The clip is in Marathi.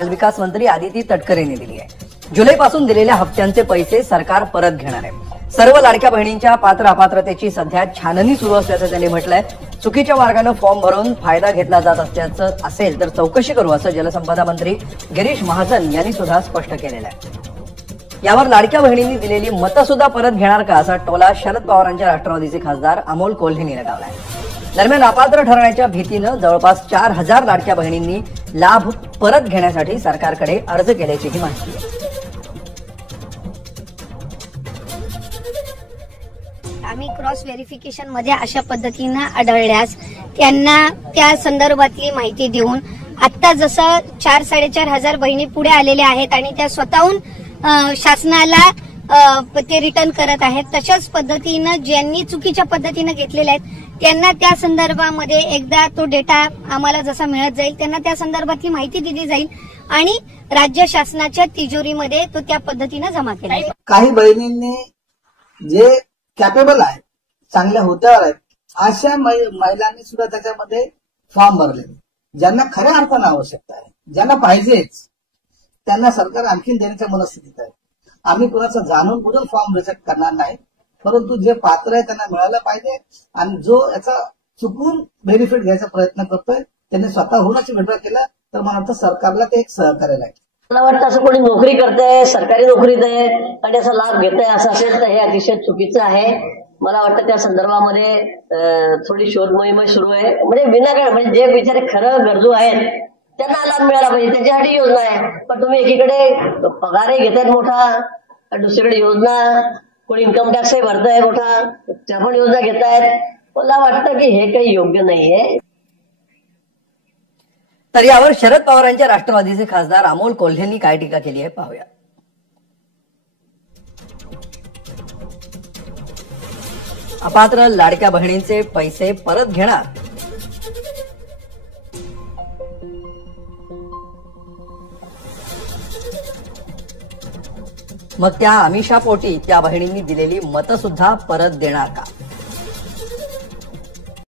विकास मंत्री आदिती तटकरेंनी दिली आहे। जुलैपासून दिलेल्या हप्त्यांचे पैसे सरकार परत घेणार आहे। सर्व लाडक्या बहिणींच्या पात्र अपात्रतेची सध्या छाननी सुरू असल्याचं त्यांनी म्हटलंय। चुकीच्या मार्गाने फॉर्म भरून फायदा घेतला जात असल्याचं असेल तर चौकशी करू असं जलसंपदा मंत्री गिरीश महाजन यांनी सुद्धा स्पष्ट केलेलं आहे। यावर लाडक्या बहिणींनी दिलेली मतं सुद्धा परत घेणार का असा टोला शरद पवारांच्या राष्ट्रवादीचे खासदार अमोल कोल्हेंनी लगावलाय। दरम्यान अपात्र ठरण्याच्या भीतीनं जवळपास 4000 लाडक्या बहिणींनी लाभ परत घेण्यासाठी सरकारकडे अर्ज केल्याचीही माहिती आहे। आम्ही क्रॉस व्हेरिफिकेशन मध्ये अशा पद्धतीनं आढळल्यास त्यांना त्या संदर्भातली माहिती देऊन आता जसं 4-4.5 बहिणी पुढे आलेल्या आहेत आणि त्या स्वतःहून शासनाला ते रिटर्न करत आहेत, तशाच पद्धतीनं ज्यांनी चुकीच्या पद्धतीनं घेतलेल्या आहेत त्यांना त्या संदर्भामध्ये एकदा तो डेटा आम्हाला जसा मिळत जाईल त्यांना त्या संदर्भातली माहिती दिली जाईल आणि राज्य शासनाच्या तिजोरीमध्ये तो त्या पद्धतीनं जमा केला जाईल। काही बहिणींनी जे कॅपेबल आहेत, चांगल्या होत्यावर आहेत, अशा महिलांनी सुद्धा त्याच्यामध्ये फॉर्म भरले। ज्यांना खऱ्या अर्थानं आवश्यकता आहे, ज्यांना पाहिजेच, त्यांना सरकार आणखी देण्याच्या मनस्थितीत आहे। आम्ही कुणाचं जाणून बुजून फॉर्म रिजेक्ट करणार नाही, परंतु जे पात्र आहे त्यांना मिळालं पाहिजे आणि जो याचा चुकून बेनिफिट घ्यायचा प्रयत्न करतोय त्यांनी स्वतःहूनच विड्रॉ केला तर मला वाटतं सरकारला ते एक सहकार्य लागेल। मला वाटतं असं कोणी नोकरी करतंय, सरकारी नोकरीत आहे आणि याचा लाभ घेत आहे असं असेल तर हे अतिशय चुकीचं आहे। मला वाटतं त्या संदर्भामध्ये थोडी शोध मोहीम सुरू आहे। म्हणजे विनाकारण म्हणजे जे बिचारे खरं गरजू आहेत त्यांना लाभ मिळाला पाहिजे, त्याच्यासाठी योजना आहे। पण तुम्ही एकीकडे पगारही घेतायत मोठा, दुसरीकडे योजना कोणी इन्कम टॅक्सही भरताय मोठा, त्या पण योजना घेतायत। मला वाटतं की हे काही योग्य नाहीये। तर यावर शरद पवारांच्या राष्ट्रवादीचे खासदार अमोल कोल्हेंनी काय टीका केली आहे पाहूया। अपात्र लाडक्या बहिणींचे पैसे परत घेणार, मग त्या आमिषापोटी त्या बहिणींनी दिलेली मतं सुद्धा परत देणार का?